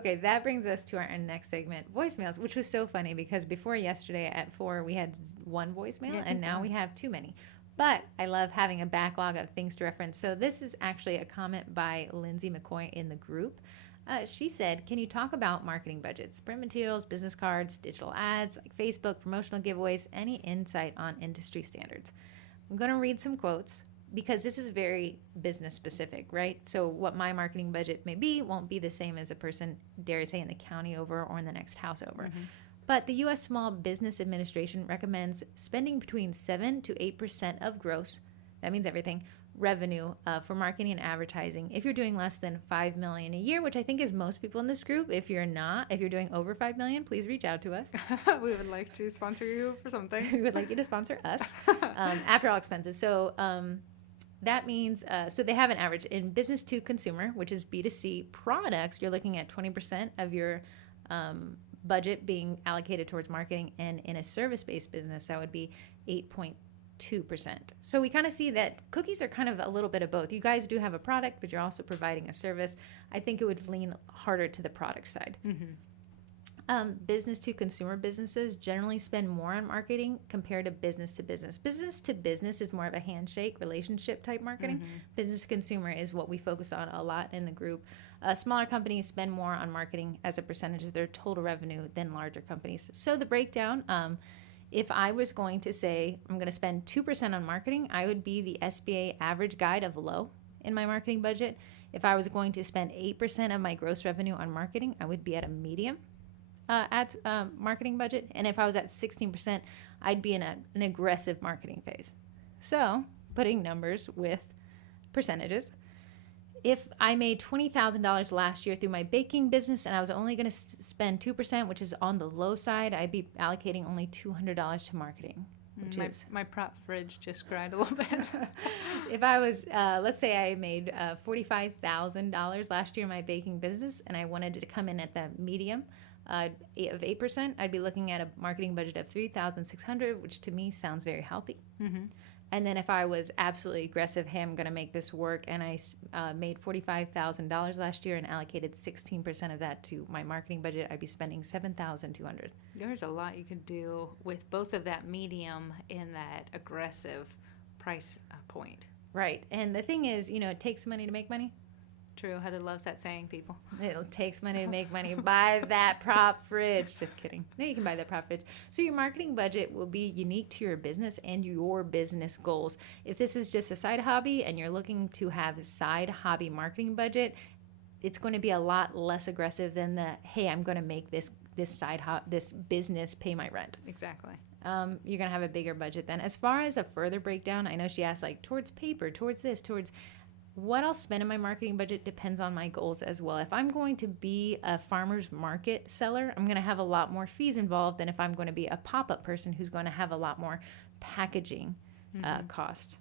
Okay, that brings us to our next segment, voicemails, which was so funny because before yesterday at 4, we had one voicemail, and now we have too many. But I love having a backlog of things to reference. So this is actually a comment by Lindsay McCoy in the group. She said, can you talk about marketing budgets, print materials, business cards, digital ads, like Facebook, promotional giveaways, any insight on industry standards? I'm going to read some quotes because this is very business specific, right? So what my marketing budget may be won't be the same as a person, dare I say, in the county over or in the next house over. Mm-hmm. But the U.S. Small Business Administration recommends spending between 7 to 8% of gross, that means everything, revenue for marketing and advertising if you're doing less than $5 million a year, which I think is most people in this group. If you're not, if you're doing over $5 million, please reach out to us. We would like to sponsor you for something. We would like you to sponsor us after all expenses. So that means, so they have an average in business to consumer, which is B2C products. You're looking at 20% of your budget being allocated towards marketing, and in a service-based business, that would be 8.2%. So we kind of see that cookies are kind of a little bit of both. You guys do have a product, but you're also providing a service. I think it would lean harder to the product side. Mm-hmm. Business to consumer businesses generally spend more on marketing compared to business to business. Business to business is more of a handshake relationship type marketing. Mm-hmm. Business to consumer is what we focus on a lot in the group. Smaller companies spend more on marketing as a percentage of their total revenue than larger companies. So the breakdown, if I was going to say I'm going to spend 2% on marketing, I would be the SBA average guide of low in my marketing budget. If I was going to spend 8% of my gross revenue on marketing, I would be at a medium marketing budget. And if I was at 16%, I'd be in an aggressive marketing phase. So putting numbers with percentages. If I made $20,000 last year through my baking business and I was only going to spend 2%, which is on the low side, I'd be allocating only $200 to marketing, which is... My prop fridge just cried a little bit. If I was, let's say I made $45,000 last year in my baking business and I wanted to come in at the medium of 8%, I'd be looking at a marketing budget of $3,600, which to me sounds very healthy. Mm-hmm. And then if I was absolutely aggressive, hey, I'm going to make this work, and I made $45,000 last year and allocated 16% of that to my marketing budget, I'd be spending $7,200. There's a lot you could do with both of that medium and that aggressive price point. Right. And the thing is, it takes money to make money. True. Heather loves that saying, people. It takes money to make money. Buy that prop fridge. Just kidding. No, you can buy that prop fridge. So your marketing budget will be unique to your business and your business goals. If this is just a side hobby and you're looking to have a side hobby marketing budget, it's going to be a lot less aggressive than the, hey, I'm going to make this business pay my rent. Exactly. You're going to have a bigger budget then. As far as a further breakdown, I know she asked like towards paper, towards this, towards... What I'll spend in my marketing budget depends on my goals as well. If I'm going to be a farmer's market seller, I'm going to have a lot more fees involved than if I'm going to be a pop-up person who's going to have a lot more packaging cost.